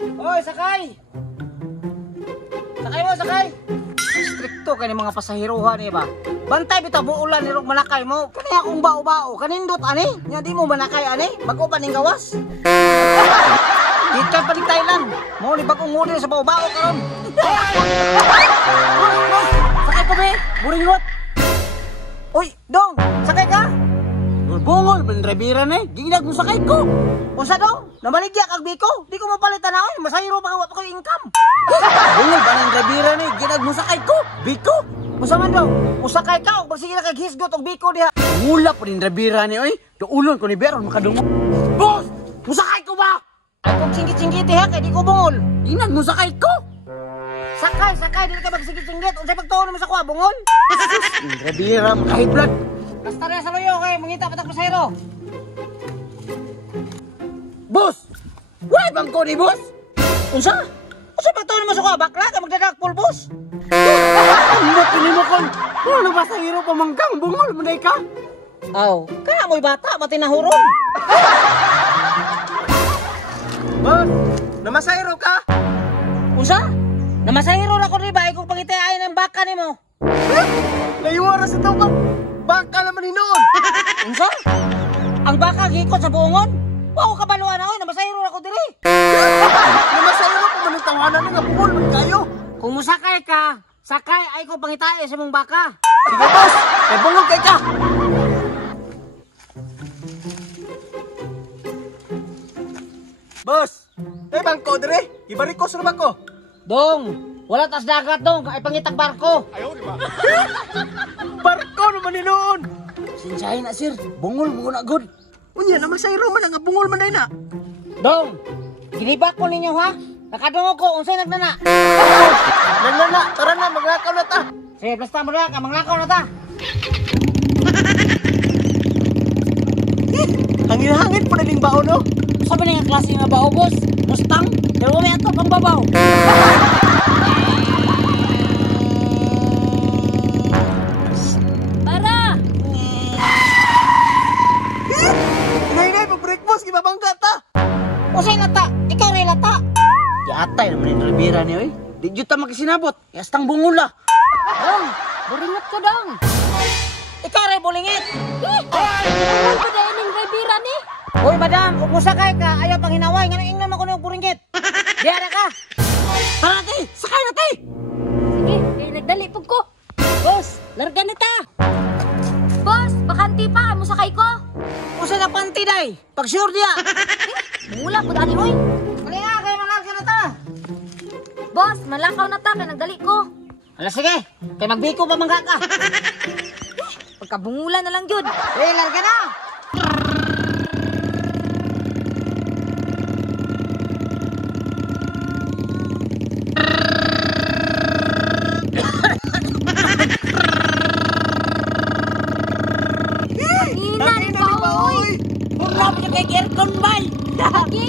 Hoy, sakay! Sakay mo, sakay! Stricto kani mga pasahiruhan ba? Bantay bitaw mo ulan nirog manakay mo. Kani akong bao-bao, kanindot ani? Nya di mo manakay ani? Bago pa ning gawas. Dito pa ni Thailand. Mo ni bagong model sa bao-bao karon. Sakay ko be, buring rot. Uy, dong, sakay ka? Bungol, bandrebira na eh. Ginag mo sakay ko. Unsa dong? Namaligya kag biko. Di ko mapalitan na oy. Masayro pa nga ko income. Bungol, bandrebira na eh. Ginag mo sakay ko. Biko. Unsa man dong? Usakay ka o magsige na kag hisgot og biko diha. Mula pa din rebira ni oy. Duulon ko ni Beron makadungo. Boss, musakay ko ba? Akong singgit-singgit ha kay di ko bungol. Ginag mo sakay ko. Sakay, sakay dili ka magsinggit-singgit. Unsay pagtuon mo sa kuha bungol? Rebira makahid blood. Basta rin sa loyo kay mangita patak pasayro. Boss! Why bang ko ni boss? Unsa? Unsa pa to mo sa bakla ka magdadakpol boss? Ano kini mo kon? Ano ba sa hiro pamangkang bungol manday ka? Aw, kaya mo'y bata matinahuron. Boss, namasayro ka? Unsa? Namasayro na ko rin ba? Kung pangitayain ang baka ni mo. Layuara sa tawag. Baka naman hinoon. Unsa? Ang baka gikot sa buongon? Wow, kabaluan ako, namasayro ako diri. Namasayro ko man ang tawanan nga bungol man kayo. Kung musakay ka, sakay ay ko pangitae sa mong baka. Sige boss, may bungol kay ka. Boss, may bangko dire. Ibarikos ra ba ko? Dong, wala tas dagat dong, ay pangitag barko. Barko naman hinoon. Sinsyahin na sir, bungol na good. Unya namasayro man nga bungol man day na. Dong, ginibak ko ninyo ha? Nakadungo ko, unsay nagnana? Nagnana, tara na, maglakaw na ta. Sige, basta mo na ka, manglakaw na ta. Hangin-hangin po na ding bao, no? Sabi na yung klase nga bao, boss? Mustang? Pero may ato pang babaw. Para! Hinay-hinay, pag-break boss, ibabangga ta. Usay na ta, ikaw rin lata. Yatay naman yung Rivera niyo eh. Di dito makisinabot, yastang bungula. Dong, buringat ko dong. Ikaw rin bulingit. Ano ba dahil ng Rivera ni? Hoy madam, kung musakay ka, ayaw pang hinaway. Nga nang ingnan ako ng buringgit. Diara ka. Tara nati, sakay nati. Sige, nagdali po ko. Boss, larga na ta. Boss, bakanti pa, musakay ko. Usay na panty day, pag sure diya. Mula po dali, hoy. Kali nga, kayo malagyan na ta. Boss, malakaw na ta, kaya nagdali ko. Ala sige, kay magbiko pa mangga ka. Pagkabungulan na lang yun. Larga na. Hina ni ba, hoy? Mula mo niya kay aircon bay. Lagi.